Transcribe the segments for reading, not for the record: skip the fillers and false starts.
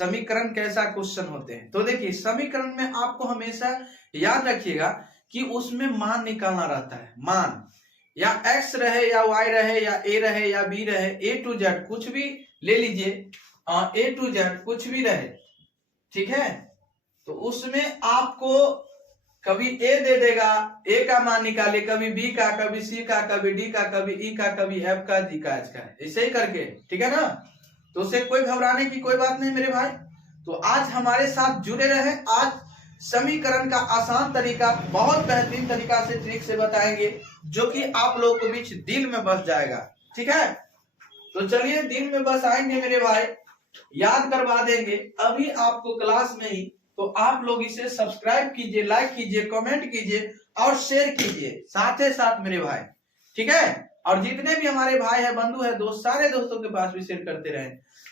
समीकरण कैसा क्वेश्चन होते हैं। तो देखिए समीकरण में आपको हमेशा याद रखिएगा कि उसमें मान निकालना रहता है। मान या x रहे या y रहे या a रहे या b रहे, a to z कुछ भी ले लीजिए, a to z कुछ भी रहे, ठीक है। तो उसमें आपको कभी a दे देगा, a का मान निकाले, कभी b का, कभी c का, कभी d का, कभी e का, कभी f का, g का, h का, ऐसे ही करके, ठीक है ना। तो उससे कोई घबराने की कोई बात नहीं मेरे भाई। तो आज हमारे साथ जुड़े रहे। आज समीकरण का आसान तरीका, बहुत बेहतरीन तरीका से ट्रिक से बताएंगे, जो कि आप लोगों के बीच दिल में बस जाएगा, ठीक है। तो चलिए दिल में बस आएंगे मेरे भाई, याद करवा देंगे अभी आपको क्लास में ही। तो आप लोग इसे सब्सक्राइब कीजिए, लाइक कीजिए, कमेंट कीजिए और शेयर कीजिए साथ ही साथ मेरे भाई, ठीक है। और जितने भी हमारे भाई है, बंधु है, दोस्त, सारे दोस्तों के पास भी शेयर करते रहे।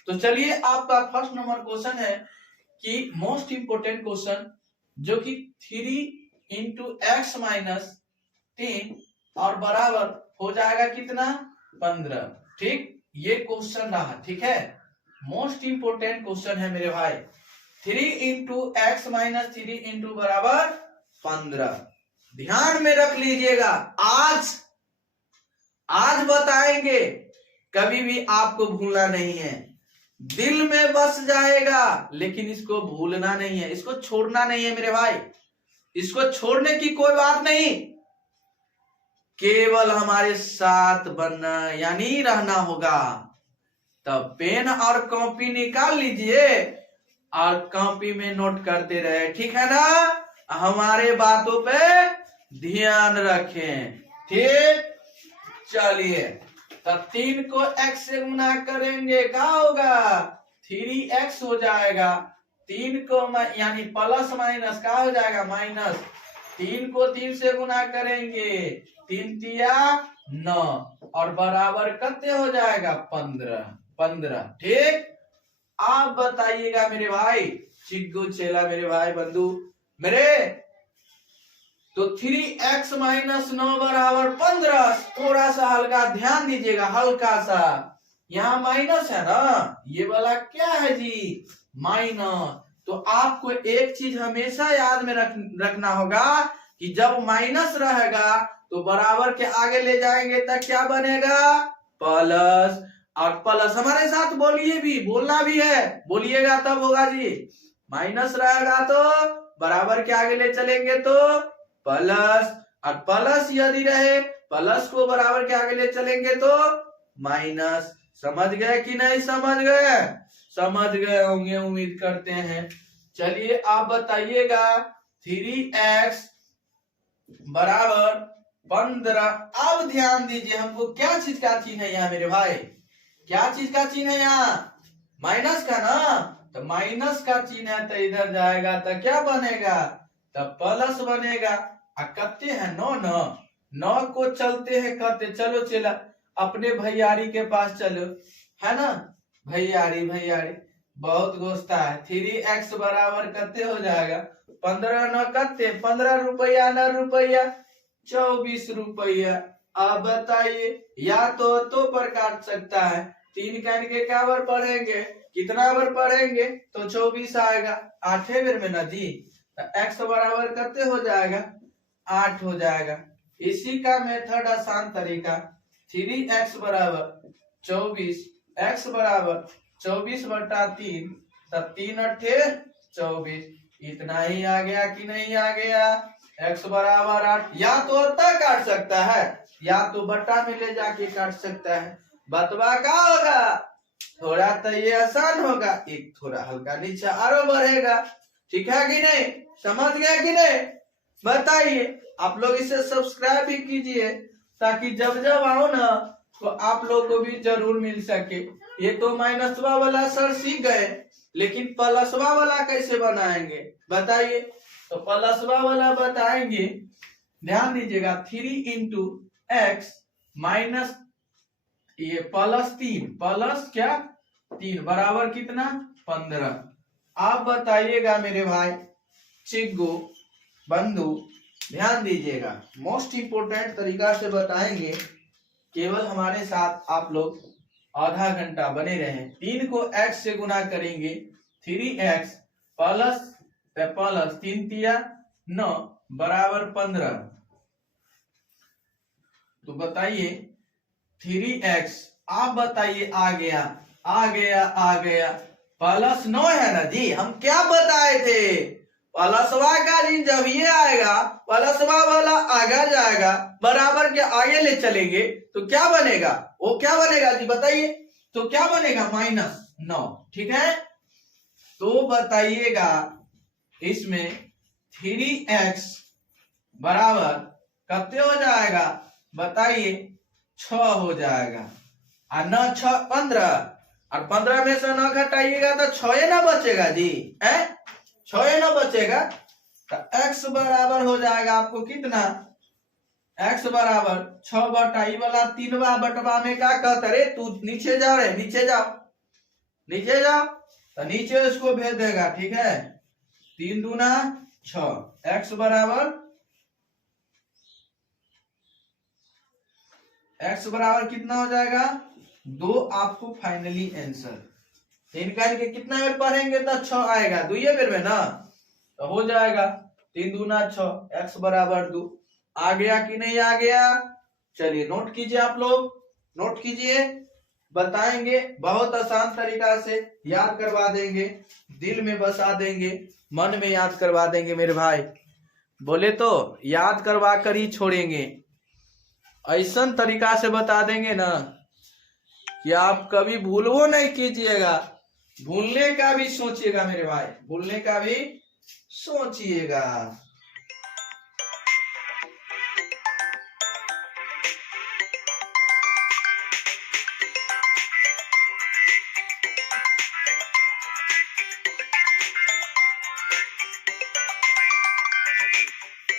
तो चलिए आपका फर्स्ट नंबर क्वेश्चन है कि मोस्ट इंपोर्टेंट क्वेश्चन, जो कि 3 इंटू एक्स माइनस 3 और बराबर हो जाएगा कितना, 15, ठीक। ये क्वेश्चन रहा, ठीक है। मोस्ट इंपोर्टेंट क्वेश्चन है मेरे भाई। 3 इंटू एक्स माइनस 3 इंटू बराबर 15। ध्यान में रख लीजिएगा, आज बताएंगे, कभी भी आपको भूलना नहीं है, दिल में बस जाएगा, लेकिन इसको भूलना नहीं है, इसको छोड़ना नहीं है मेरे भाई। इसको छोड़ने की कोई बात नहीं, केवल हमारे साथ बनना यानी रहना होगा। तब पेन और कॉपी निकाल लीजिए और कॉपी में नोट करते रहे, ठीक है ना। हमारे बातों पे ध्यान रखें, ठीक। चलिए तब 3 को x से गुना करेंगे, क्या होगा, 3x हो जाएगा। 3 को यानी प्लस माइनस क्या हो जाएगा, माइनस। 3 को 3 से गुना करेंगे, 3 तिया 9 और बराबर कितने हो जाएगा, 15, ठीक। आप बताइएगा मेरे भाई, चिग्गू चेला मेरे भाई बंधु मेरे। तो 3x माइनस 9 बराबर 15। थोड़ा सा हल्का ध्यान दीजिएगा, हल्का सा, यहाँ माइनस है ना, ये वाला क्या है जी, माइनस। तो आपको एक चीज हमेशा याद में रखना होगा कि जब माइनस रहेगा तो बराबर के आगे ले जाएंगे तब क्या बनेगा, प्लस। और प्लस हमारे साथ बोलिए भी, बोलना भी है, बोलिएगा तब होगा जी। माइनस रहेगा तो बराबर के आगे ले चलेंगे तो प्लस, और प्लस यदि रहे, प्लस को बराबर के आगे ले चलेंगे तो माइनस। समझ गए कि नहीं समझ गए, समझ गए होंगे उम्मीद करते हैं। चलिए आप बताइएगा, 3x बराबर 15। अब ध्यान दीजिए, हमको क्या चीज का चिन्ह है यहाँ मेरे भाई, क्या चीज का चिन्ह है यहाँ, माइनस का ना। तो माइनस का चिन्ह है तो इधर जाएगा तो क्या बनेगा, तब प्लस बनेगा। कत्ते हैं 9 को चलते हैं कहते, चलो चला अपने भैयारी के पास चलो, है ना। भैयारी बहुत गोस्ता है। 3x बराबर कत्ते हो जाएगा, 15 9 कत्ते, 15 रुपया 9 रुपया 24 रुपया। अब बताइए, या तो पर काट सकता है, 3 काट के क्या बार पढ़ेंगे, कितना बार पढ़ेंगे तो 24 आएगा, 8वें बेर में ना जी। x बराबर कत्ते हो जाएगा, 8 हो जाएगा। इसी का मेथड आसान तरीका, 3x बराबर 24, x बराबर 24 बटा 3, तब 3 अट्ठे 24। इतना ही आ गया कि नहीं आ गया, x बराबर 8। या तो तक काट सकता है, या तो बटा में ले जाके काट सकता है। बतवा का होगा, थोड़ा तो ये आसान होगा, एक थोड़ा हल्का नीचे आरो बढ़ेगा, ठीक है कि नहीं, समझ गए कि नहीं। बताइए, आप लोग इसे सब्सक्राइब भी कीजिए ताकि जब जब आओ ना तो आप लोग को भी जरूर मिल सके। ये तो माइनसवा वाला सर सीख गए, लेकिन प्लसवा वाला कैसे बनाएंगे बताइए। तो प्लसवा वाला बताएंगे, ध्यान दीजिएगा, 3 इंटू एक्स माइनस ये प्लस 3, प्लस क्या 3 बराबर कितना 15। आप बताइएगा मेरे भाई चिग्गू बंधु, ध्यान दीजिएगा, मोस्ट इंपोर्टेंट तरीका से बताएंगे, केवल हमारे साथ आप लोग आधा घंटा बने रहें। 3 को x से गुना करेंगे, 3x प्लस 3 बराबर 15। तो बताइए 3x, आप बताइए आ गया प्लस 9 है ना जी। हम क्या बताए थे, प्लसवा का दिन जब ये आएगा प्लसवा वाला आगे जाएगा, बराबर के आगे ले चलेंगे तो क्या बनेगा, वो क्या बनेगा जी बताइए। तो क्या बनेगा -9, ठीक है। तो बताइएगा इसमें 3x बराबर कितने हो जाएगा बताइए, 6 हो जाएगा। और 9 6 15, और 15 में से 9 घटाइएगा तो 6 ना बचेगा जी, है 6 ना बचेगा। तो x बराबर हो जाएगा आपको कितना, x बराबर 6 बटा ई वाला 3 बटवा में क्या कहता रे, तू नीचे जाओ रे, नीचे जाओ तो नीचे इसको भेज देगा, ठीक है। 3 दूना 6, x बराबर कितना हो जाएगा 2। आपको फाइनली आंसर इनका के कितना बेर पढ़ेंगे तो 6 आएगा, 2 बेर में ना, तो हो जाएगा 3 दूना 6, x बराबर 2। आ गया कि नहीं आ गया, चलिए नोट कीजिए, आप लोग नोट कीजिए, बताएंगे बहुत आसान तरीका से याद करवा देंगे, दिल में बसा देंगे, मन में याद करवा देंगे मेरे भाई। बोले तो याद करवा कर ही छोड़ेंगे, ऐसा तरीका से बता देंगे ना कि आप कभी भूलवो नहीं कीजिएगा, भूलने का भी सोचिएगा मेरे भाई, भूलने का भी सोचिएगा।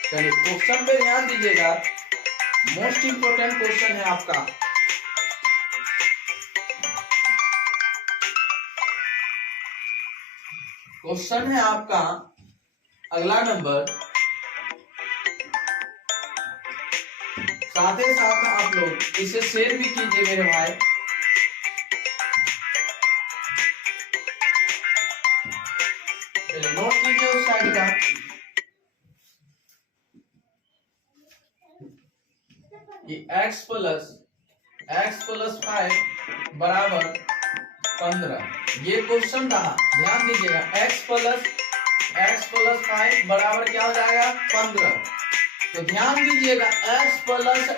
चलिए क्वेश्चन पे ध्यान दीजिएगा, मोस्ट इंपोर्टेंट क्वेश्चन है आपका। क्वेश्चन है आपका अगला नंबर, साथ ही साथ आप लोग इसे शेयर भी कीजिए मेरे भाई। चलिए नोट कीजिए उस साइड का। कि x प्लस 5 बराबर 15, ये क्वेश्चन रहा, ध्यान दीजिएगा। x प्लस 5 बराबर क्या हो जाएगा 15। तो ध्यान दीजिएगा x प्लस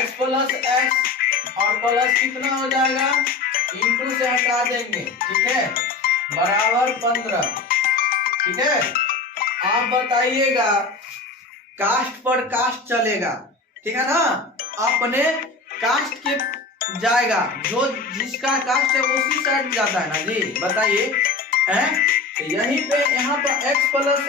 x और प्लस कितना हो जाएगा, इंटू से हटा देंगे, ठीक है, बराबर 15, ठीक है। आप बताइएगा कास्ट पर कास्ट चलेगा, ठीक है ना, अपने कास्ट के जाएगा, जो जिसका कास्ट है उसी साइड जाता है ना जी, बताइए हैं। तो यहीं पे यहाँ पर x प्लस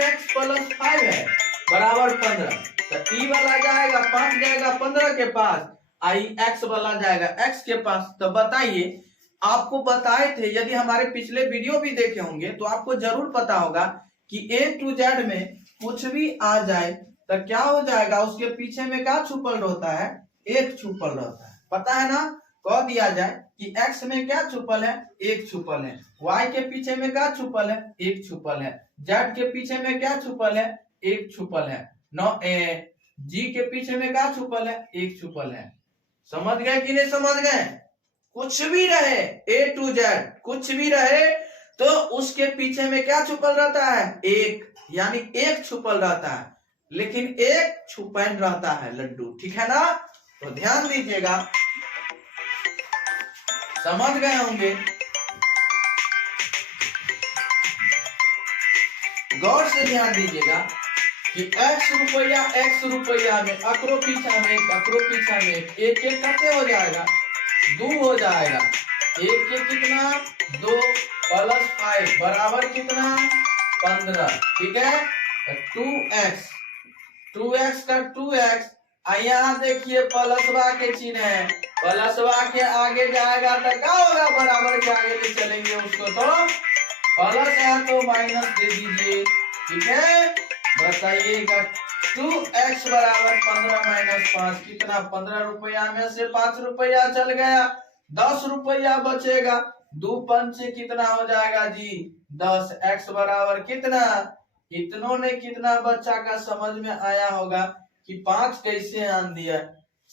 5 है बराबर 15, तो ई वाला जाएगा 5 जाएगा 15 के पास, आई x वाला जाएगा x के पास। तो बताइए, आपको बताए थे, यदि हमारे पिछले वीडियो भी देखे होंगे तो आपको जरूर पता होगा कि A to Z में कुछ भी आ जाए तो क्या हो जाएगा, उसके पीछे में क्या छुपल रहता है, 1 छुपल रहता है, पता है ना। कह दिया जाए कि x में क्या छुपल है, 1 छुपल है, y के पीछे में क्या छुपल है, 1 छुपल है, z के पीछे में क्या छुपल है, 1 छुपल है, g के पीछे में क्या छुपल है, 1 छुपल है। समझ गए कि नहीं समझ गए। कुछ भी रहे A to Z, कुछ भी रहे तो उसके पीछे में क्या छुपल रहता है, 1, यानी 1 छुपल रहता है, लेकिन 1 छुपन रहता है लड्डू, ठीक है ना। तो ध्यान दीजिएगा, समझ गए होंगे, गौर से ध्यान दीजिएगा कि x रुपया में अकरो पीछा में एक कितने हो जाएगा, 2 हो जाएगा, 1 के कितना 2 प्लस 5 बराबर कितना 15, ठीक है। 2x का 2x, यहाँ देखिए प्लसवा के चिन्ह है, प्लसवा के आगे जाएगा तो क्या होगा, बराबर के आगे ले चलेंगे उसको, तो प्लस है तो माइनस दे दीजिए, ठीक है। बताइएगा 2x बराबर 15 माइनस 5 कितना, 15 रुपया में से 5 रुपया चल गया, 10 रुपया बचेगा, दो पंचे कितना हो जाएगा जी 10। x बराबर कितना, इतनों ने कितना बच्चा का समझ में आया होगा कि 5 कैसे आन दिया।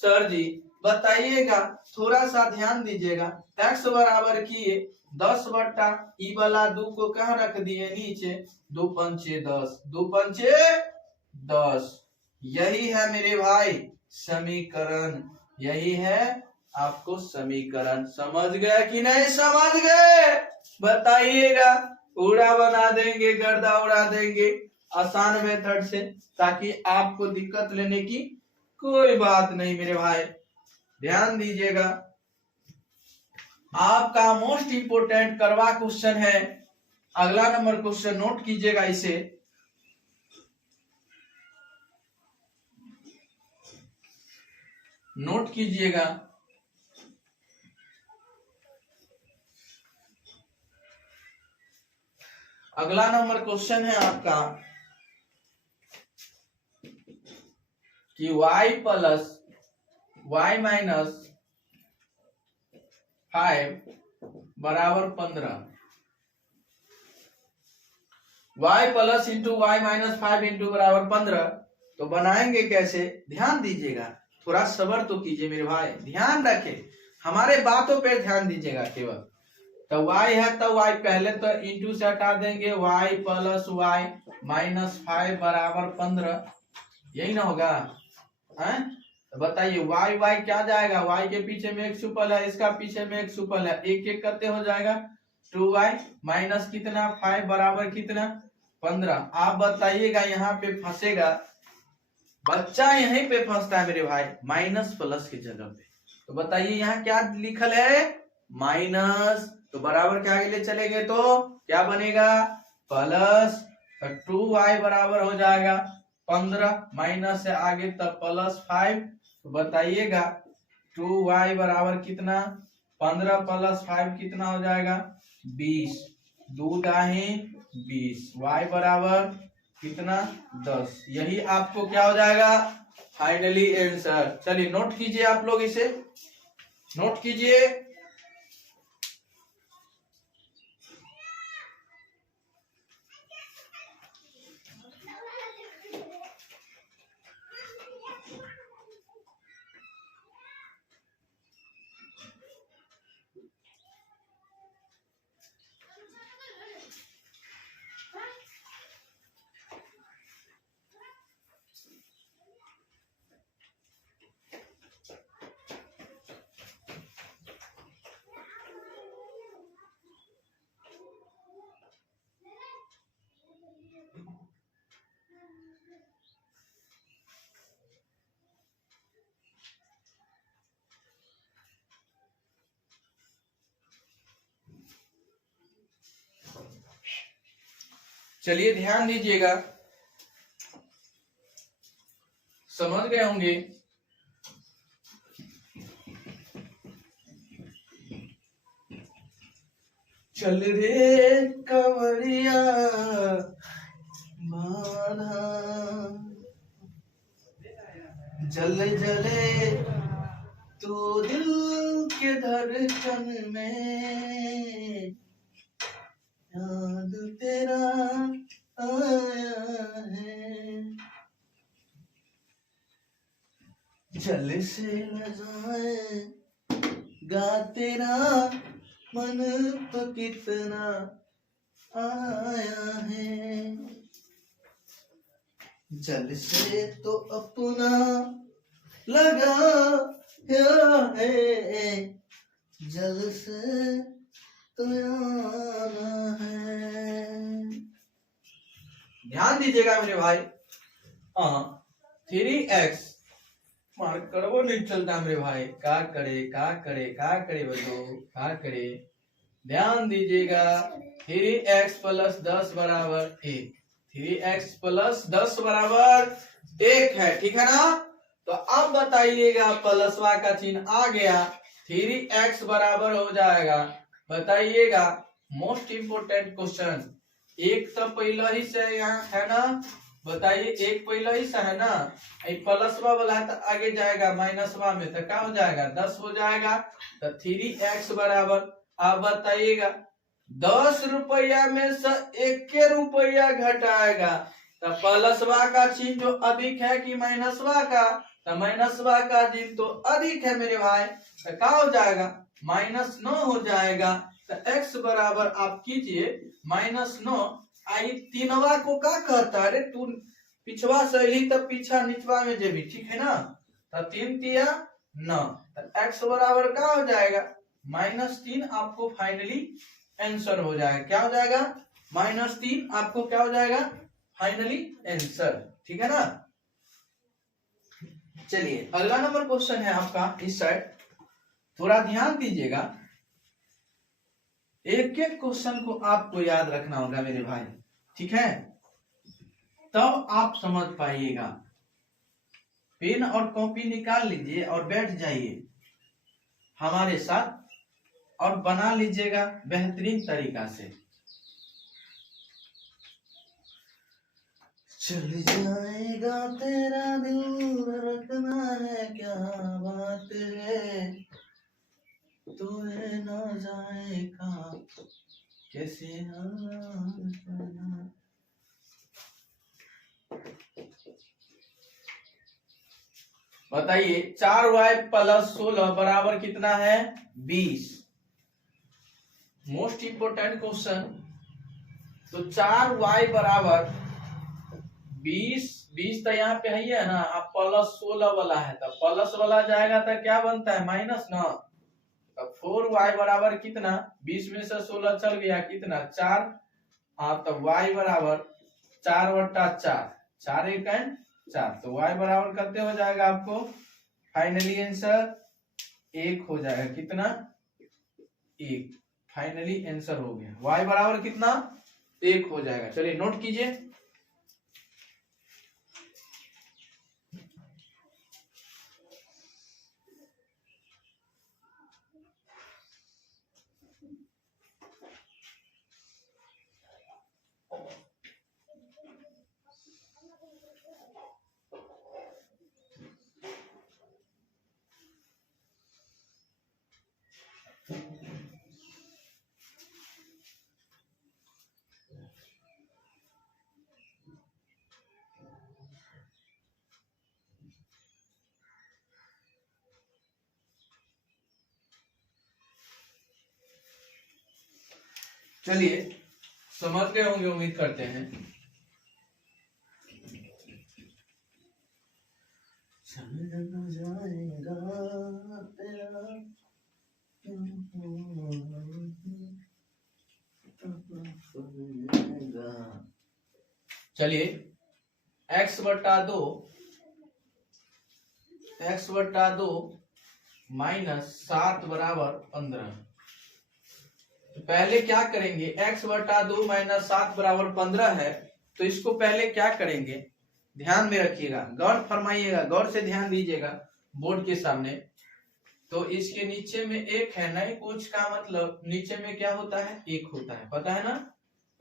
सर जी बताइएगा, थोड़ा सा ध्यान दीजिएगा। x बराबर किए 10 बट्टा ई वाला 2 को कहाँ रख दिए नीचे, 2 पंचे 10, 2 पंचे 10। यही है मेरे भाई समीकरण, यही है आपको समीकरण। समझ गए कि नहीं समझ गए बताइएगा। उड़ा बना देंगे, गर्दा उड़ा देंगे आसान मेथड से, ताकि आपको दिक्कत लेने की कोई बात नहीं मेरे भाई। ध्यान दीजिएगा, आपका मोस्ट इंपोर्टेंट करवा क्वेश्चन है। अगला नंबर क्वेश्चन नोट कीजिएगा, इसे नोट कीजिएगा। अगला नंबर क्वेश्चन है आपका कि y प्लस y माइनस 5 बराबर 15। y plus into y minus 5 into बराबर 15। तो बनाएंगे कैसे, ध्यान दीजिएगा, थोड़ा सब्र तो कीजिए मेरे भाई, ध्यान रखें, हमारे बातों पे ध्यान दीजिएगा केवल। तो y है तो y पहले तो इंटू से हटा देंगे, y प्लस y माइनस 5 बराबर 15, यही ना होगा है? तो बताइए y y क्या जाएगा, y के पीछे में एक सुपल है, इसका पीछे में एक सुपल है, एक एक करते हो जाएगा 2y माइनस कितना 5 बराबर कितना 15। आप बताइएगा यहाँ पे फंसेगा बच्चा, यहीं पे फंसता है मेरे भाई, माइनस प्लस की जगह पे। तो बताइए यहाँ क्या लिखल है, माइनस, तो बराबर के आगे ले चलेंगे तो क्या बनेगा प्लस, तो 2y बराबर हो जाएगा 15, माइनस से आगे तब प्लस 5। तो बताइएगा 2y बराबर कितना 15 प्लस 5 कितना हो जाएगा 20, 2 दाही 20, y बराबर कितना 10। यही आपको क्या हो जाएगा फाइनली आंसर। चलिए नोट कीजिए, आप लोग इसे नोट कीजिए। चलिए ध्यान दीजिएगा, समझ गए होंगे। चल रे कंवरिया माना, जले जले तू दिल के धड़कन में, याद तेरा आया है, जल से न जाए गा तेरा मन तो कितना आया है, जल से तो अपना लगा है, जल से तो आना है। ध्यान दीजिएगा मेरे भाई। 3x मार्क करवो नहीं चलता मेरे भाई, का करे बच्चों, का करे। ध्यान दीजिएगा 3x प्लस 10 बराबर 1, 3x प्लस 10 बराबर 1 है, ठीक है ना। तो अब बताइएगा प्लसवा का चिन्ह आ गया, 3x बराबर हो जाएगा, बताइएगा मोस्ट इंपोर्टेंट क्वेश्चन, एक तो पहला ही से यहाँ है ना, बताइए एक पहला ही से है ना, प्लसवा वाला है तो आगे जाएगा माइनसवा में, तो क्या हो जाएगा 10 हो जाएगा। तो 3x बराबर आप बताइएगा 10 रुपया में से 1 रुपया घटाएगा तो प्लसवा का चिन्ह जो अधिक है कि माइनसवा का, तो माइनसवा का चिन्ह तो अधिक है मेरे भाई, तो क्या हो जाएगा -9 हो जाएगा। तो x बराबर आप कीजिए -9। आई तीनवा को क्या कहता है, अरे तू पिछवा सही तब पीछा निचवा में जेबी, ठीक है ना। तो 3 तिया 9, तो x बराबर क्या हो जाएगा -3। आपको फाइनली आंसर हो जाएगा, क्या हो जाएगा -3, आपको क्या हो जाएगा फाइनली आंसर, ठीक है ना। चलिए अगला नंबर क्वेश्चन है आपका इस साइड, थोड़ा ध्यान दीजिएगा, एक एक क्वेश्चन को आपको याद रखना होगा मेरे भाई, ठीक है, तब आप समझ पाइएगा। पेन और कॉपी निकाल लीजिए और बैठ जाइए हमारे साथ और बना लीजिएगा बेहतरीन तरीका से। चल जाएगा तेरा दिल धड़कना है क्या बात है, तुम्हें न जाएगा कैसे बताइए 4y + 16 बराबर कितना है 20। Most important question. तो 4y बराबर 20 तो यहाँ पे है ना, आप +16 वाला है तो प्लस वाला जाएगा तो क्या बनता है माइनस ना। तो 4y बराबर कितना, 20 में से 16 चल गया कितना 4, तो y बराबर 4/4, 4 × 4, तो y बराबर कितने हो जाएगा आपको फाइनली आंसर 1 हो जाएगा, कितना 1, फाइनली आंसर हो गया y बराबर कितना 1 हो जाएगा। चलिए नोट कीजिए। चलिए समझ गए होंगे, उम्मीद करते हैं। चलिए x/2 -7 = 15। तो पहले क्या करेंगे, x/2 - 7 = 15 है, तो इसको पहले क्या करेंगे ध्यान में रखिएगा, गौर फरमाइएगा, गौर से ध्यान दीजिएगा बोर्ड के सामने। तो इसके नीचे में 1 है, नहीं कुछ का मतलब नीचे में क्या होता है 1 होता है, पता है ना।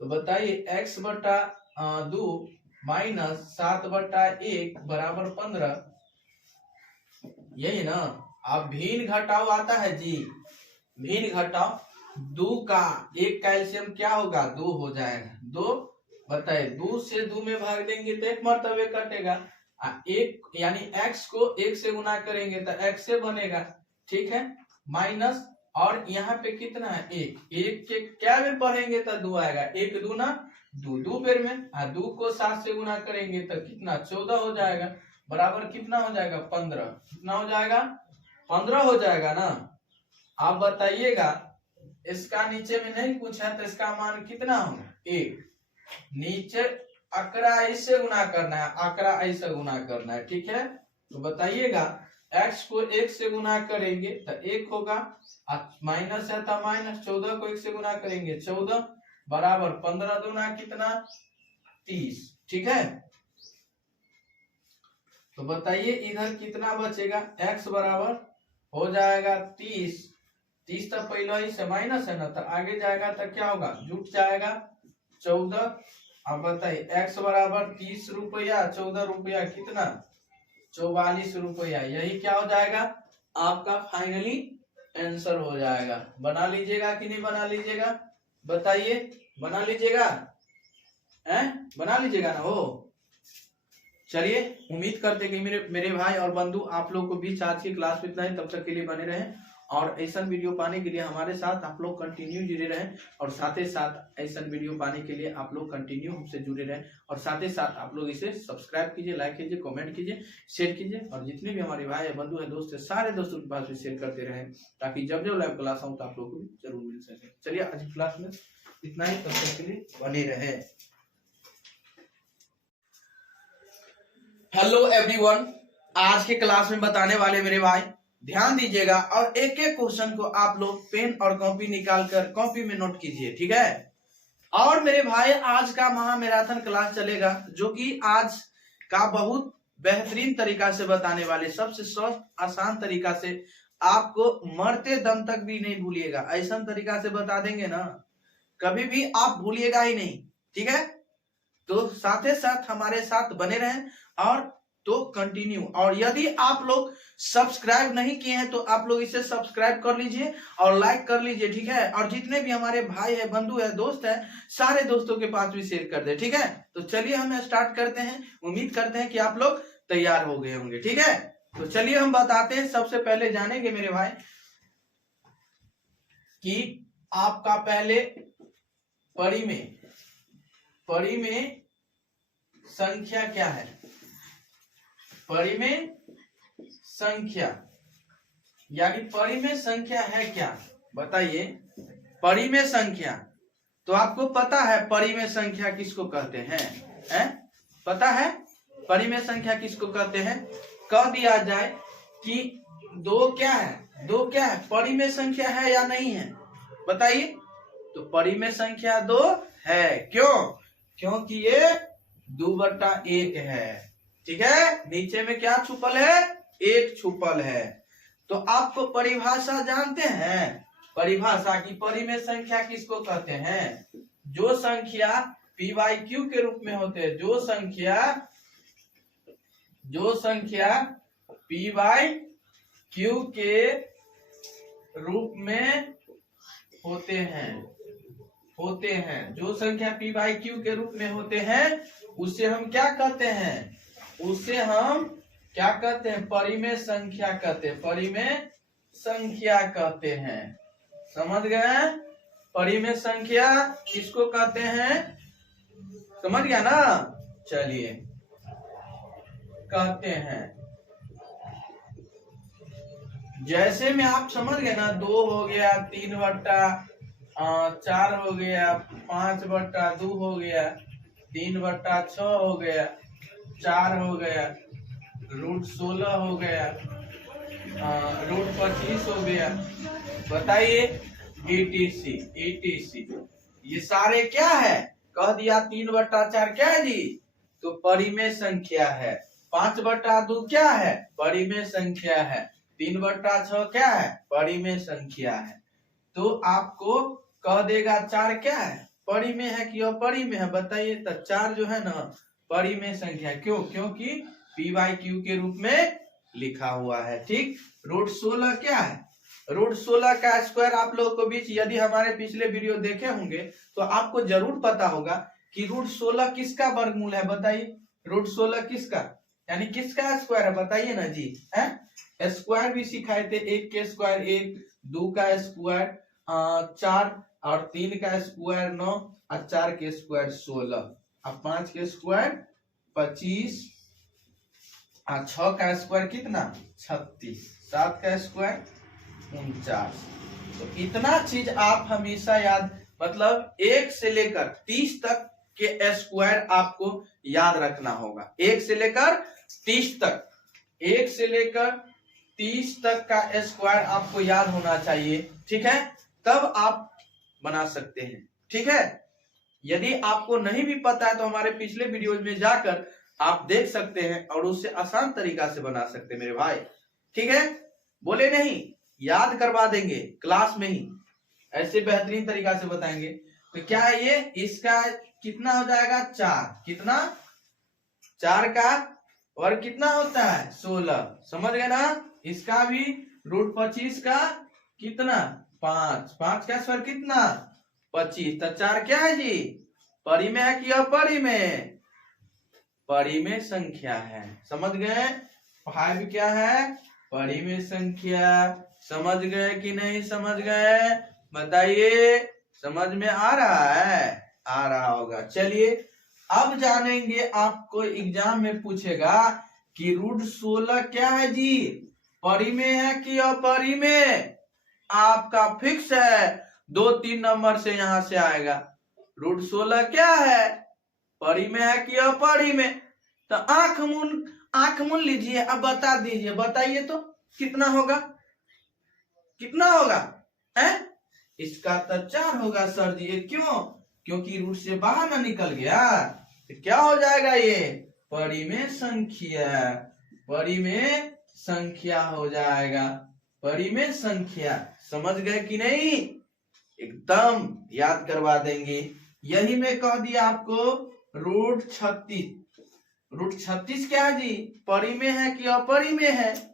तो बताइए x/2 - 7/1 = 15, यही ना। अब भिन्न घटाओ आता है जी, भिन्न घटाओ 2 का 1 का एलसीएम क्या होगा 2 हो जाएगा, 2 बताइए 2 से 2 में भाग देंगे तो 1 मर्तबे कटेगा, 1 यानी x को 1 से गुना करेंगे तो x से बनेगा, ठीक है, माइनस, और यहाँ पे कितना है 1 के क्या में पढ़ेंगे तो 2 आएगा, 1 दूना 2, 2 बेर में, 2 को 7 से गुना करेंगे तो कितना 14 हो जाएगा, बराबर कितना हो जाएगा 15, कितना हो जाएगा 15 हो जाएगा ना। आप बताइएगा इसका नीचे में नहीं पूछा तो इसका मान कितना होगा 1, नीचे आंकड़ा ऐसे गुना करना है, आंकड़ा ऐसे गुना करना है, ठीक है। तो बताइएगा x को 1 से गुना करेंगे तो 1 होगा, माइनस है तो माइनस, 14 को 1 से गुना करेंगे 14, बराबर 15 दूना कितना 30, ठीक है। तो बताइए इधर कितना बचेगा, x बराबर हो जाएगा 30 तो पहले ही से माइनस है ना, तो आगे जाएगा तो क्या होगा जुट जाएगा 14। अब बताइए x बराबर 30 रुपया, 14 रुपया कितना 44 रुपया, यही क्या हो जाएगा आपका फाइनली आंसर हो जाएगा। बना लीजिएगा कि नहीं बना लीजिएगा, बताइए, बना लीजिएगा, बना लीजिएगा ना हो। चलिए, उम्मीद करते कि मेरे भाई और बंधु आप लोग को बीच आज की क्लास में इतना ही। तब तक के लिए बने रहें और ऐसा वीडियो पाने के लिए हमारे साथ आप लोग कंटिन्यू जुड़े रहें, और साथ ही साथ ऐसा वीडियो पाने के लिए आप लोग कंटिन्यू हमसे जुड़े रहें, और साथ ही साथ आप लोग इसे सब्सक्राइब कीजिए, लाइक कीजिए, कमेंट कीजिए, शेयर कीजिए, और जितने भी हमारे भाई है, बंधु है, दोस्त है, सारे दोस्तों के पास भी शेयर करते रहें, ताकि जब जब लाइव क्लास आऊँ तो आप लोग को जरूर मिल सके। चलिए, आज की क्लास में इतना ही, तब तक के लिए बने रहे। हेलो एवरीवन, आज के क्लास में बताने वाले मेरे भाई ध्यान दीजिएगा, और एक एक क्वेश्चन को आप लोग पेन और कॉपी निकाल कर कॉपी में नोट कीजिए, ठीक है। और मेरे भाई आज का महामैराथन क्लास चलेगा, जो कि आज का बहुत बेहतरीन तरीका से बताने वाले, सबसे सहज आसान तरीका से, आपको मरते दम तक भी नहीं भूलिएगा, ऐसा तरीका से बता देंगे ना, कभी भी आप भूलिएगा ही नहीं, ठीक है। तो साथ ही साथ हमारे साथ बने रहें, और तो कंटिन्यू। और यदि आप लोग सब्सक्राइब नहीं किए हैं तो आप लोग इसे सब्सक्राइब कर लीजिए और लाइक कर लीजिए, ठीक है। और जितने भी हमारे भाई है, बंधु है, दोस्त है, सारे दोस्तों के पास भी शेयर कर दे, ठीक है। तो चलिए हम स्टार्ट करते हैं। उम्मीद करते हैं कि आप लोग तैयार हो गए होंगे, ठीक है। तो चलिए हम बताते हैं। सबसे पहले जानेंगे मेरे भाई कि आपका पहले परी में संख्या क्या है। परी में संख्या, यानी परी में संख्या है क्या, बताइए। परी में संख्या, तो आपको पता है परी में संख्या किसको कहते हैं, पता है परी में संख्या किसको कहते हैं। कह दिया जाए कि दो क्या है, दो क्या है, परी में संख्या है या नहीं है, बताइए। तो परी में संख्या 2 है, क्यों, क्योंकि ये 2/1 है, ठीक है। नीचे में क्या छुपल है, 1 छुपल है। तो आपको परिभाषा जानते हैं, परिभाषा की परी में संख्या किसको कहते हैं। जो संख्या p/q के रूप में होते हैं, जो संख्या p/q के रूप में होते हैं, जो संख्या p/q के रूप में होते हैं, उसे हम क्या कहते हैं, उसे हम क्या कहते हैं, परी में संख्या कहते हैं, परी में संख्या कहते हैं, समझ गए। परी में संख्या किसको कहते हैं, समझ गया ना। चलिए, कहते हैं, जैसे में आप समझ गए ना, 2 हो गया, 3/4 हो गया, 5/2 हो गया, 3/6 हो गया, 4 हो गया, √16 हो गया, √25 हो गया, बताइए, etc। ये सारे क्या है, कह दिया 3/4 क्या है जी, तो परी में संख्या है। 5/2 क्या है, परी में संख्या है। 3/6 क्या है, परी में संख्या है। तो आपको कह देगा 4 क्या है, परी में है कि अपरी में है, बताइए। तो 4 जो है ना, परी में संख्या, क्यों, क्योंकि p/q के रूप में लिखा हुआ है, ठीक। √16 क्या है, √16 का स्क्वायर आप लोगों को बीच, यदि हमारे पिछले वीडियो देखे होंगे तो आपको जरूर पता होगा कि √16 किसका वर्गमूल है, बताइए। √16 किसका, यानी किसका स्क्वायर है, बताइए ना जी, है। स्क्वायर भी सिखाए थे, 1 के स्क्वायर 1, 2 का स्क्वायर 4, और 3 का स्क्वायर 9, और 4 के स्क्वायर 16, और 5 के स्क्वायर 25, और 6 का स्क्वायर कितना 36, 7 का स्क्वायर 49। तो इतना चीज आप हमेशा याद, मतलब 1 से लेकर 30 तक के स्क्वायर आपको याद रखना होगा। 1 से लेकर 30 तक, 1 से लेकर 30 तक का स्क्वायर आपको याद होना चाहिए, ठीक है। तब आप बना सकते हैं, ठीक है। यदि आपको नहीं भी पता है तो हमारे पिछले वीडियोज में जाकर आप देख सकते हैं और उससे आसान तरीका से बना सकते हैं मेरे भाई, ठीक है। बोले नहीं, याद करवा देंगे क्लास में ही, ऐसे बेहतरीन तरीका से बताएंगे। तो क्या है ये, इसका कितना हो जाएगा 4, कितना 4 का वर्ग कितना होता है 16, समझ गए ना। इसका भी √25 का कितना 5, 5 का स्क्वायर कितना 25, तो 4 क्या है जी परी में है कि अपरी में, परी में संख्या है, समझ गए। 5 क्या है परी में संख्या, समझ गए कि नहीं समझ गए बताइए, समझ में आ रहा है, आ रहा होगा। चलिए अब जानेंगे, आपको एग्जाम में पूछेगा कि √16 क्या है जी, परी में है कि अपरी में, आपका फिक्स है 2-3 नंबर से यहां से आएगा। √16 क्या है परी में है कि अपरी में, तो आंख मूंद लीजिए, अब बता दीजिए, बताइए तो कितना होगा, कितना होगा है? इसका तो 4 होगा सर जी, क्यों, क्योंकि रूट से बाहर ना निकल गया, तो क्या हो जाएगा ये परी में संख्या, परी में संख्या हो जाएगा, परी में संख्या, समझ गए कि नहीं, एकदम याद करवा देंगे। यही मैं कह दिया आपको √36, √36 क्या है जी परी में है कि अपरी में है,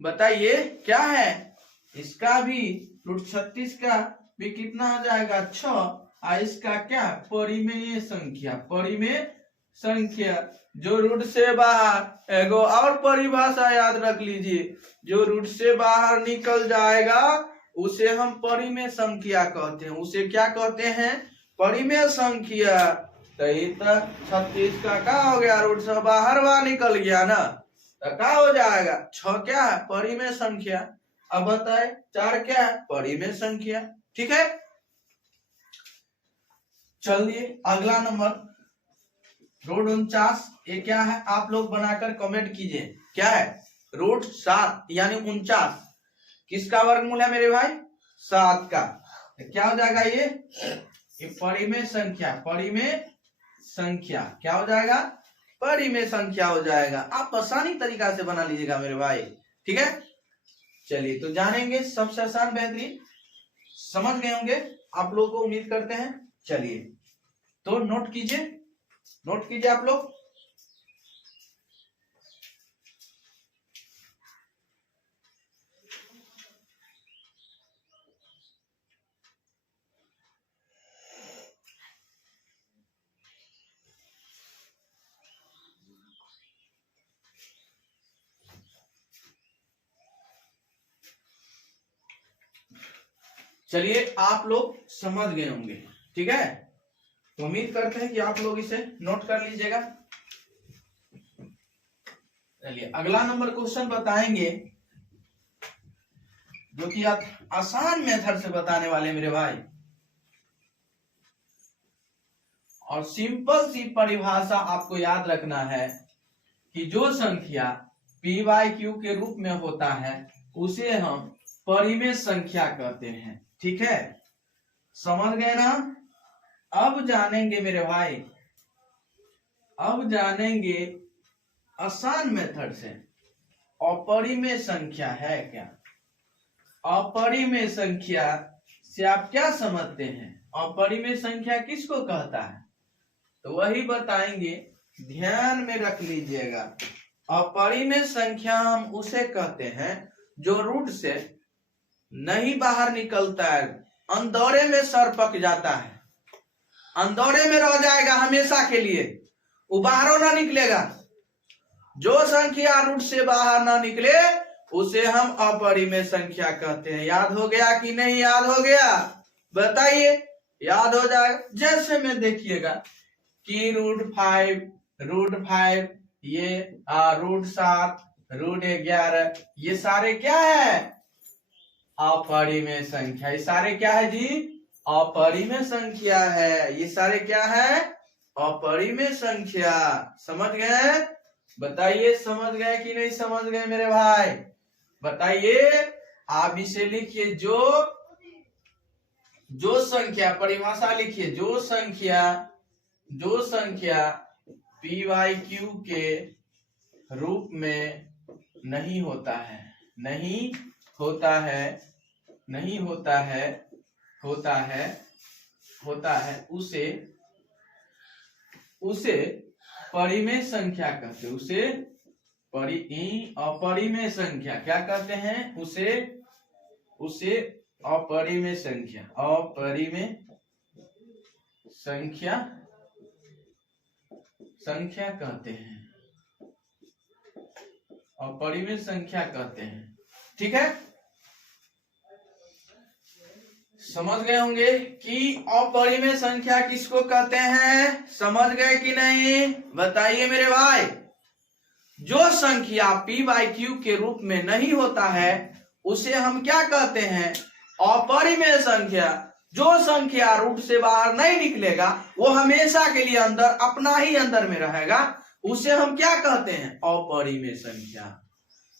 बताइए क्या है, इसका भी √36 का भी कितना हो जाएगा 6, और इसका क्या परी में संख्या, परी में संख्या, जो रूट से बाहर, एगो और परिभाषा याद रख लीजिए, जो रूट से बाहर निकल जाएगा उसे हम परी में संख्या कहते हैं, उसे क्या कहते हैं परी में संख्या। तो 36 का क्या हो गया, रूट से बाहर निकल गया ना, तो क्या हो जाएगा 6 क्या है परी में संख्या, अब बताए 4 क्या है परी में संख्या, ठीक है। चलिए अगला नंबर √49, ये क्या है आप लोग बनाकर कमेंट कीजिए, क्या है √7 यानी 49 किसका वर्गमूल है मेरे भाई 7 का, तो क्या हो जाएगा ये परी में संख्या, परी में संख्या क्या हो जाएगा परी में संख्या हो जाएगा, आप आसानी तरीका से बना लीजिएगा मेरे भाई, ठीक है। चलिए तो जानेंगे सबसे आसान बेहतरीन, समझ गए होंगे आप लोग को उम्मीद करते हैं। चलिए तो नोट कीजिए, नोट कीजिए आप लोग, चलिए आप लोग समझ गए होंगे, ठीक है, तो उम्मीद करते हैं कि आप लोग इसे नोट कर लीजिएगा। चलिए अगला नंबर क्वेश्चन बताएंगे, जो कि आप आसान मेथड से बताने वाले मेरे भाई, और सिंपल सी परिभाषा आपको याद रखना है कि जो संख्या p/q के रूप में होता है उसे हम परिमेय संख्या कहते हैं, ठीक है, समझ गए ना। अब जानेंगे मेरे भाई, अब जानेंगे आसान मेथड से अपरिमेय संख्या है क्या, अपरिमेय संख्या से आप क्या समझते हैं, अपरिमेय संख्या किसको कहता है, तो वही बताएंगे, ध्यान में रख लीजिएगा। अपरिमेय संख्या हम उसे कहते हैं जो रूट से नहीं बाहर निकलता है, अंदौरे में सर पक जाता है, अंदौरे में रह जाएगा हमेशा के लिए, वो बाहरों ना निकलेगा, जो संख्या रूट से बाहर ना निकले उसे हम अपरिमेय संख्या कहते हैं। याद हो गया कि नहीं याद हो गया बताइए, याद हो जाएगा। जैसे में देखिएगा कि √5 ये √7 √11 ये सारे क्या है अपरिमेय संख्या, ये सारे क्या है जी अपरिमेय संख्या है, ये सारे क्या है अपरिमेय संख्या, समझ गए बताइए, समझ गए कि नहीं समझ गए मेरे भाई बताइए। आप इसे लिखिए, जो संख्या, परिभाषा लिखिए, जो संख्या p/q के रूप में नहीं होता है, नहीं होता है, नहीं होता है, होता है, होता है, उसे परिमेय संख्या कहते हैं, उसे अपरिमेय संख्या क्या कहते हैं, उसे अपरिमेय संख्या, अपरिमेय संख्या संख्या कहते हैं, अपरिमेय संख्या कहते हैं। ठीक है, समझ गए होंगे कि अपरिमेय संख्या किसको कहते हैं, समझ गए कि नहीं, बताइए मेरे भाई। जो संख्या p/q के रूप में नहीं होता है उसे हम क्या कहते हैं, अपरिमेय संख्या। जो संख्या रूट से बाहर नहीं निकलेगा, वो हमेशा के लिए अंदर, अपना ही अंदर में रहेगा, उसे हम क्या कहते हैं, अपरिमेय संख्या।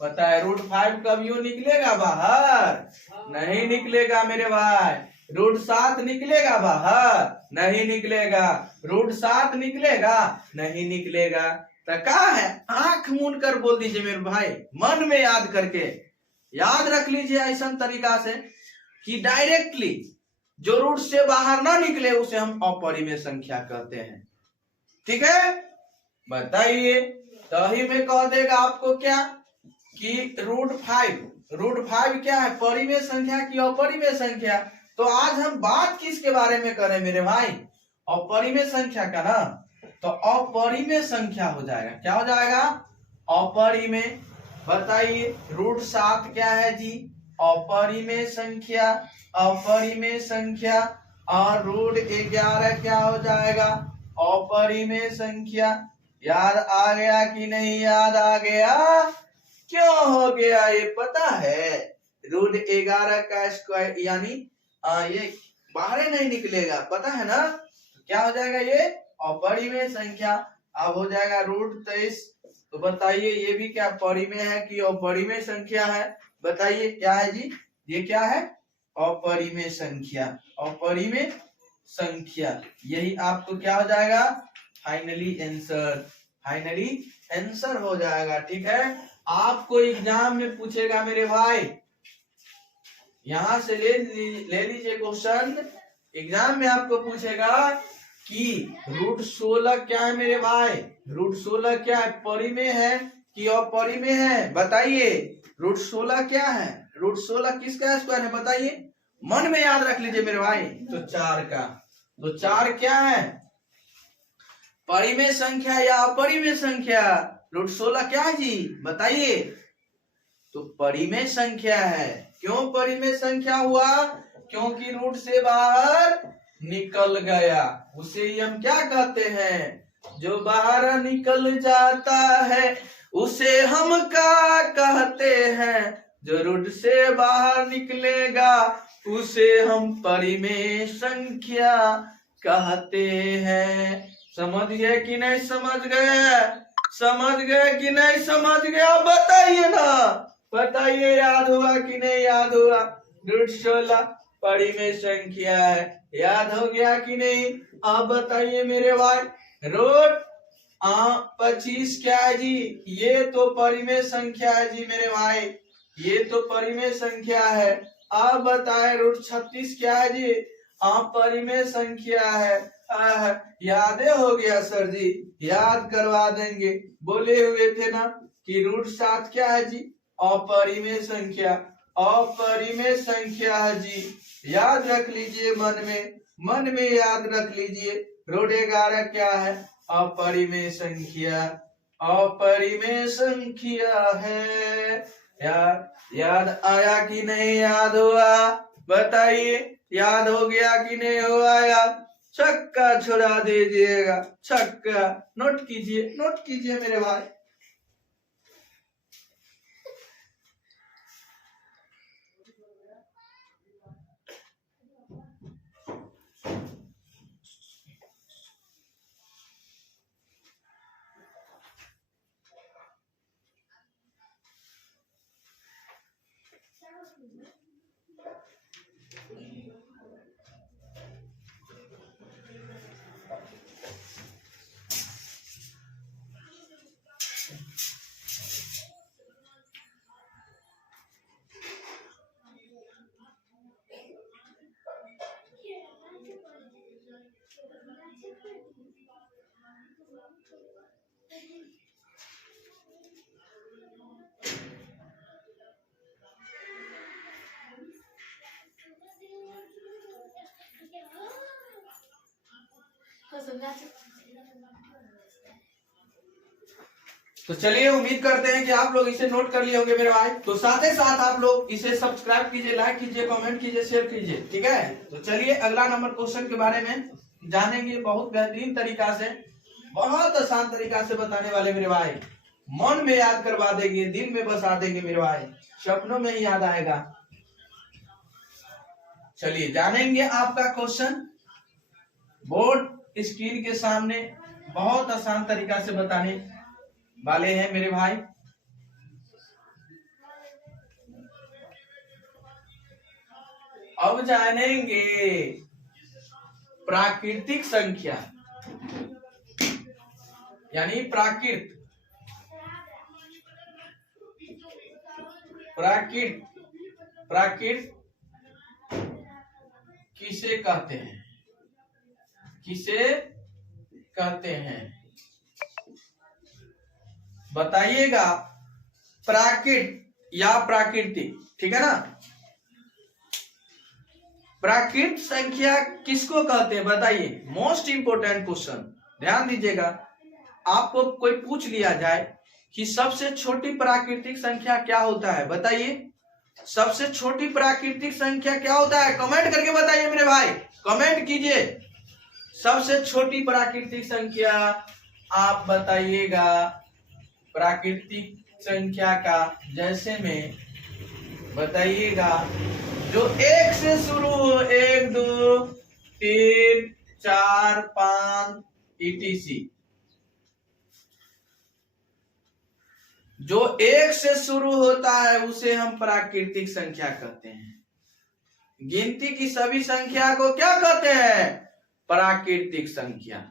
पता है √5 कब यूं निकलेगा बाहर, नहीं निकलेगा मेरे भाई। √7 निकलेगा बाहर, नहीं निकलेगा। √7 निकलेगा, नहीं निकलेगा। तो क्या है, आंख मूंद कर बोल दीजिए मेरे भाई, मन में याद करके याद रख लीजिए ऐसा तरीका से कि डायरेक्टली जो रूट से बाहर ना निकले उसे हम अपरिमेय संख्या कहते हैं। ठीक है, बताइए। तभी में कह देगा आपको क्या कि √5 क्या है, परिमेय संख्या की अपरिमेय संख्या। तो आज हम बात किसके बारे में करें मेरे भाई, अपरिमेय संख्या का ना। तो अपरिमेय संख्या हो जाएगा, क्या हो जाएगा, अपरिमेय। बताइए √7 क्या है जी, अपरिमेय संख्या, अपरिमेय संख्या। और √11 क्या हो जाएगा, अपरिमेय संख्या। याद आ गया कि नहीं, याद आ गया। क्यों हो गया ये पता है, √11 का स्क्वायर यानी ये बाहर नहीं निकलेगा, पता है ना। क्या हो जाएगा, ये अपरिमेय संख्या। अब हो जाएगा √23। तो बताइए ये भी क्या परिमेय है कि अपरिमेय संख्या है, बताइए क्या है जी, ये क्या है, अपरिमेय संख्या, अपरिमेय संख्या। यही आपको क्या हो जाएगा, फाइनली आंसर, फाइनली आंसर हो जाएगा। ठीक है, आपको एग्जाम में पूछेगा मेरे भाई, यहां से ले लीजिए क्वेश्चन। एग्जाम में आपको पूछेगा कि √16 क्या है मेरे भाई, √16 क्या है, परिमेय है कि अपरिमेय है, बताइए। √16 क्या है, √16 किसका स्क्वायर है, बताइए, मन में याद रख लीजिए मेरे भाई। तो 4 का, तो 4 क्या है, परिमेय संख्या या अपरिमेय संख्या, √16 क्या है जी, बताइए। तो परिमेय संख्या है। क्यों परिमेय संख्या हुआ, क्योंकि रूट से बाहर निकल गया, उसे ही हम क्या कहते हैं, जो बाहर निकल जाता है उसे हम क्या कहते हैं, जो रूट से बाहर निकलेगा उसे हम परिमेय संख्या कहते हैं। समझ गए कि नहीं, समझ गए, समझ गए कि नहीं, समझ गया, बताइए ना, बताइए, याद हुआ कि नहीं, याद हुआ। √16 परिमेय संख्या है, याद हो गया कि नहीं। आप बताइए मेरे भाई, √25 क्या है जी, ये तो परिमेय संख्या है जी मेरे भाई, ये तो परिमेय संख्या है। आप बताए √36 क्या है जी, आप परिमेय संख्या है। याद हो गया सर जी, याद करवा देंगे, बोले हुए थे ना कि √7 क्या है जी, अपरिमेय संख्या, अपरिमेय संख्या है जी, याद रख लीजिए, मन में याद रख लीजिए। √11 क्या है, अपरिमेय संख्या, अपरिमेय संख्या है। याद आया कि नहीं, याद हुआ, बताइए, याद हो गया कि नहीं हुआ यार। छक्का छुड़ा दीजिएगा, छक्का, नोट कीजिए, नोट कीजिए मेरे भाई। तो चलिए, उम्मीद करते हैं कि आप लोग इसे नोट कर लिए होंगे मेरे भाई। तो साथ ही साथ आप लोग इसे सब्सक्राइब कीजिए, लाइक कीजिए, कमेंट कीजिए, शेयर कीजिए, ठीक है। तो चलिए अगला नंबर क्वेश्चन के बारे में जानेंगे। बहुत बेहतरीन तरीका से, बहुत आसान तरीका से बताने वाले मेरे भाई। मन में याद करवा देंगे, दिल में बसा देंगे मेरे भाई, सपनों में ही याद आएगा। चलिए जानेंगे आपका क्वेश्चन बोर्ड स्क्रीन के सामने, बहुत आसान तरीका से बताने वाले हैं मेरे भाई। अब जानेंगे प्राकृतिक संख्या, यानी प्राकृत किसे कहते हैं, किसे कहते हैं बताइएगा। प्राकृत या प्राकृतिक, ठीक है ना। प्राकृत संख्या किसको कहते हैं बताइए। मोस्ट इंपोर्टेंट क्वेश्चन, ध्यान दीजिएगा। आपको कोई पूछ लिया जाए कि सबसे छोटी प्राकृतिक संख्या क्या होता है, बताइए। सबसे छोटी प्राकृतिक संख्या क्या होता है, कमेंट करके बताइए मेरे भाई, कमेंट कीजिए। सबसे छोटी प्राकृतिक संख्या आप बताइएगा। प्राकृतिक संख्या का जैसे में बताइएगा जो एक से शुरू हो, 1 2 3 4 5 etc। जो एक से शुरू होता है उसे हम प्राकृतिक संख्या कहते हैं। गिनती की सभी संख्या को क्या कहते हैं, प्राकृतिक संख्या।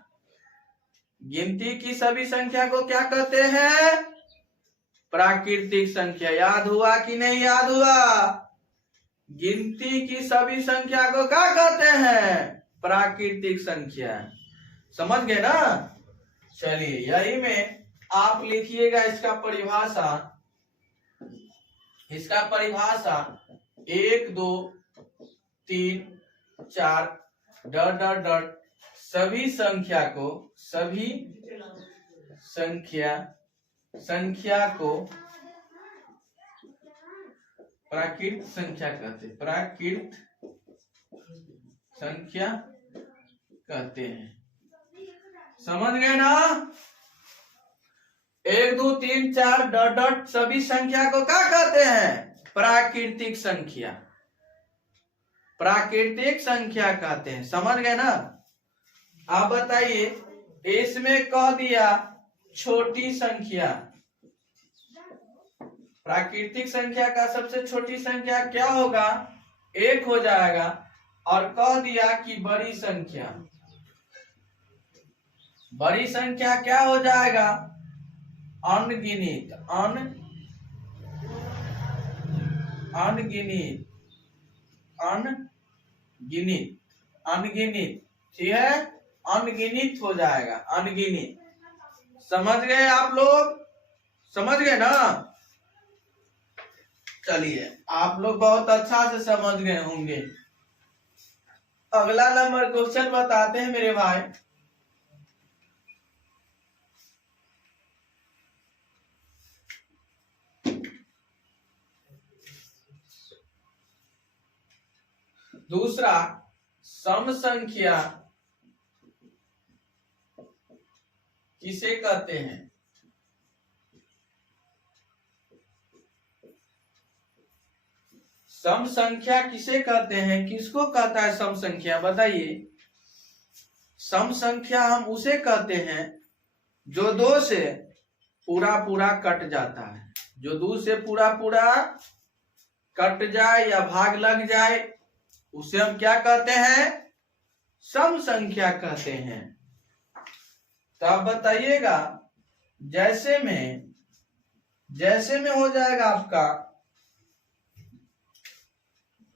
गिनती की सभी संख्या को क्या कहते हैं, प्राकृतिक संख्या। याद हुआ कि नहीं याद हुआ। गिनती की सभी संख्या को क्या कहते हैं, प्राकृतिक संख्या। समझ गए ना। चलिए यही में आप लिखिएगा इसका परिभाषा। इसका परिभाषा 1 2 3 4 डॉट डॉट डॉट सभी संख्या को, सभी संख्या को प्राकृत संख्या कहते हैं, प्राकृत संख्या कहते हैं। समझ गए ना। 1 2 3 4 डॉट डॉट सभी संख्या को क्या कहते हैं, प्राकृतिक संख्या। प्राकृतिक संख्या कहते हैं। समझ गए ना। आप बताइए, इसमें कह दिया छोटी संख्या। प्राकृतिक संख्या का सबसे छोटी संख्या क्या होगा, 1 हो जाएगा। और कह दिया कि बड़ी संख्या, बड़ी संख्या क्या हो जाएगा, अनगिनित। अनगिनित, ठीक है। अनगिनित हो जाएगा, अनगिनित। समझ गए आप लोग, समझ गए ना। चलिए आप लोग बहुत अच्छा से समझ गए होंगे। अगला नंबर क्वेश्चन बताते हैं मेरे भाई। दूसरा, सम संख्या किसे कहते हैं। सम संख्या किसे कहते हैं, किसको कहता है सम संख्या बताइए। सम संख्या हम उसे कहते हैं जो 2 से पूरा पूरा कट जाता है। जो 2 से पूरा पूरा कट जाए या भाग लग जाए उसे हम क्या कहते हैं, सम संख्या कहते हैं। तो आप बताइएगा, जैसे में हो जाएगा आपका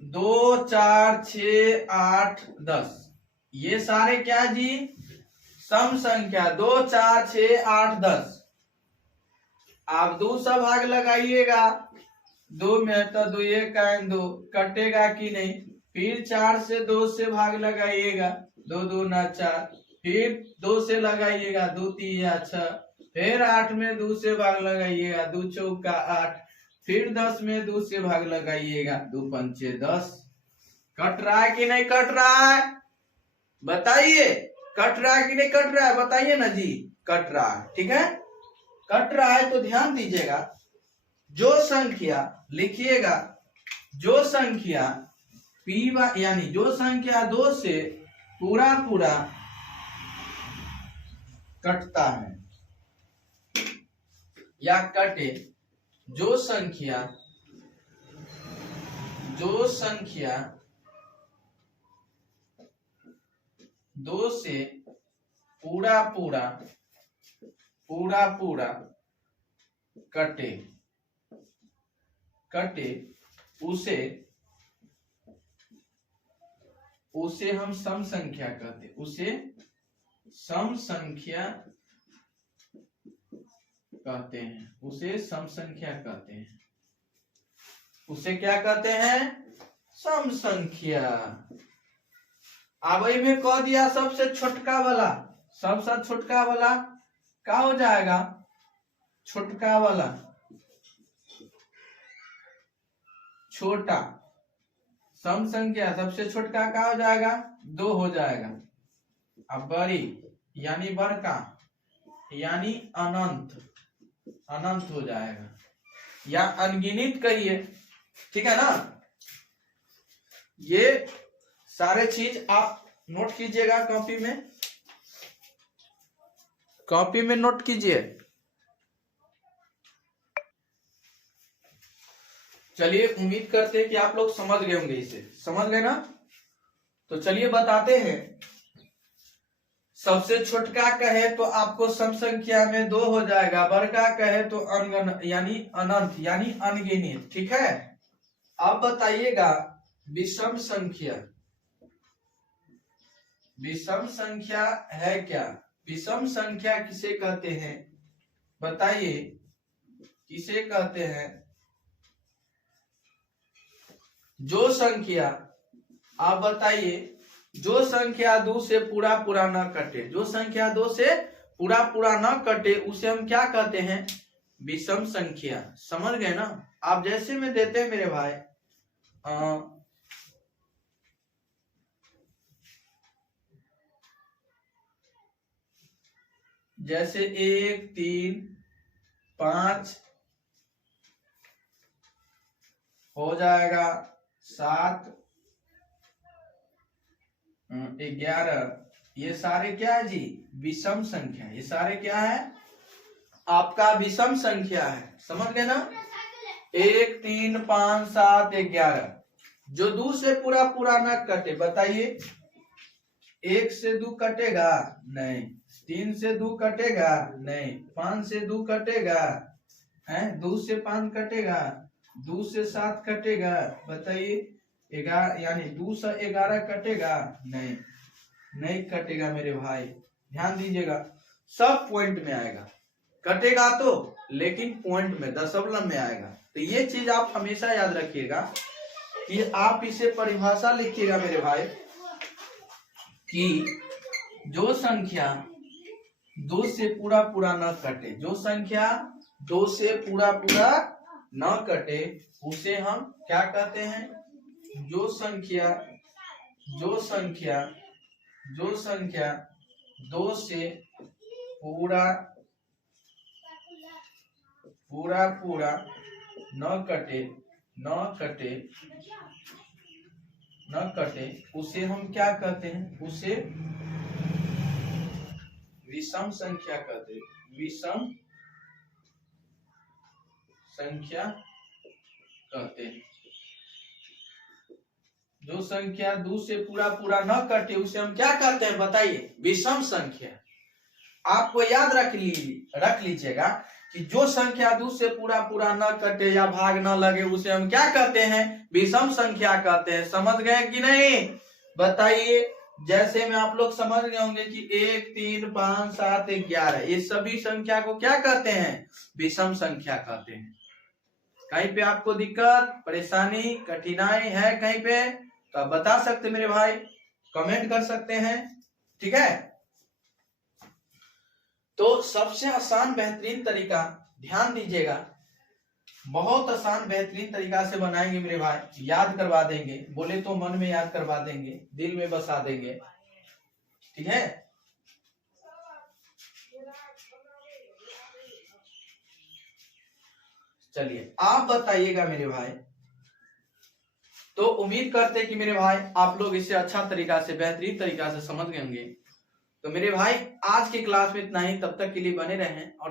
2 4 6 8 10, ये सारे क्या जी, सम संख्या। 2 4 6 8 10। आप 2 से भाग लगाइएगा, 2 में तो 2 1 2 कटेगा कि नहीं। फिर 4 से 2 से भाग लगाइएगा, 2 2 ना 4। फिर 2 से लगाइएगा, 2 3 6, फिर 8 में 2 से भाग लगाइएगा, 2 चौका 8, फिर 10 में 2 से भाग लगाइएगा, 2 पंचे 10। कट रहा है कि नहीं कट रहा है? बताइए, कट रहा है कि नहीं कट रहा है? बताइए ना जी। कट रहा है, ठीक है। कट रहा है तो ध्यान दीजिएगा, जो संख्या लिखिएगा, जो संख्या यानी जो संख्या 2 से पूरा पूरा कटता है या कटे, जो संख्या 2 से पूरा पूरा कटे उसे हम सम संख्या कहते, उसे सम संख्या कहते हैं, उसे सम संख्या कहते हैं। उसे क्या कहते हैं? सम संख्या। अब में कह दिया सबसे छोटका वाला, सबसे छोटका वाला क्या हो जाएगा? छोटका वाला छोटा, सम संख्या सबसे छोटका क्या हो जाएगा? 2 हो जाएगा। अब बड़ी यानी बड़का यानी अनंत, अनंत हो जाएगा, या अनगिनत कहिए, ठीक है ना। ये सारे चीज आप नोट कीजिएगा कॉपी में, कॉपी में नोट कीजिए। चलिए, उम्मीद करते हैं कि आप लोग समझ गए होंगे, इसे समझ गए ना। तो चलिए बताते हैं। सबसे छोटका कहे तो आपको सम संख्या में 2 हो जाएगा, बड़का कहे तो अनगन यानी अनंत यानी अनगिनत, ठीक है। अब बताइएगा विषम संख्या, विषम संख्या है क्या? विषम संख्या किसे कहते हैं? बताइए, किसे कहते हैं? जो संख्या, आप बताइए, जो संख्या 2 से पूरा पूरा न कटे, जो संख्या 2 से पूरा पूरा न कटे उसे हम क्या कहते हैं? विषम संख्या। समझ गए ना। आप जैसे में देते हैं मेरे भाई, जैसे 1 3 5 हो जाएगा, 7 11, ये सारे क्या है जी? विषम संख्या। ये सारे क्या है? आपका विषम संख्या है। समझ गए ना। 1 3 5 7 11 जो 2 से पूरा पूरा ना कटे। बताइए, 1 से 2 कटेगा नहीं, 3 से 2 कटेगा नहीं, 5 से 2 कटेगा है, 2 से 5 कटेगा, 2 से 7 कटेगा। बताइए, 11 यानी 2 से 11 कटेगा नहीं, नहीं कटेगा मेरे भाई। ध्यान दीजिएगा, सब पॉइंट में आएगा, कटेगा तो लेकिन पॉइंट में, दशमलव में आएगा। तो ये चीज आप हमेशा याद रखिएगा कि आप इसे परिभाषा लिखिएगा मेरे भाई, कि जो संख्या 2 से पूरा पूरा न कटे, जो संख्या 2 से पूरा पूरा न कटे उसे हम क्या कहते हैं? जो संख्या 2 से पूरा न कटे उसे हम क्या कहते हैं? उसे विषम संख्या कहते हैं। विषम संख्या कहते हैं। जो संख्या 2 से पूरा पूरा न कटे उसे हम क्या कहते हैं? बताइए, विषम संख्या। आपको याद रख लीजिएगा कि जो संख्या 2 से पूरा पूरा न कटे या भाग न लगे उसे हम क्या कहते हैं? विषम संख्या कहते हैं। समझ गए कि नहीं? बताइए, जैसे में आप लोग समझ गए होंगे कि 1 3 5 7 11 ये सभी संख्या को क्या कहते हैं? विषम संख्या कहते हैं। कहीं पे आपको दिक्कत, परेशानी, कठिनाई है कहीं पे तो आप बता सकते मेरे भाई, कमेंट कर सकते हैं, ठीक है। तो सबसे आसान बेहतरीन तरीका, ध्यान दीजिएगा, बहुत आसान बेहतरीन तरीका से बनाएंगे मेरे भाई, याद करवा देंगे, बोले तो मन में याद करवा देंगे, दिल में बसा देंगे, ठीक है। चलिए आप बताइएगा मेरे भाई। तो उम्मीद करते हैं कि मेरे भाई आप लोग इसे अच्छा तरीका से, बेहतरीन तरीका से समझ गए होंगे। तो मेरे भाई आज की क्लास में इतना ही, तब तक के लिए बने रहें और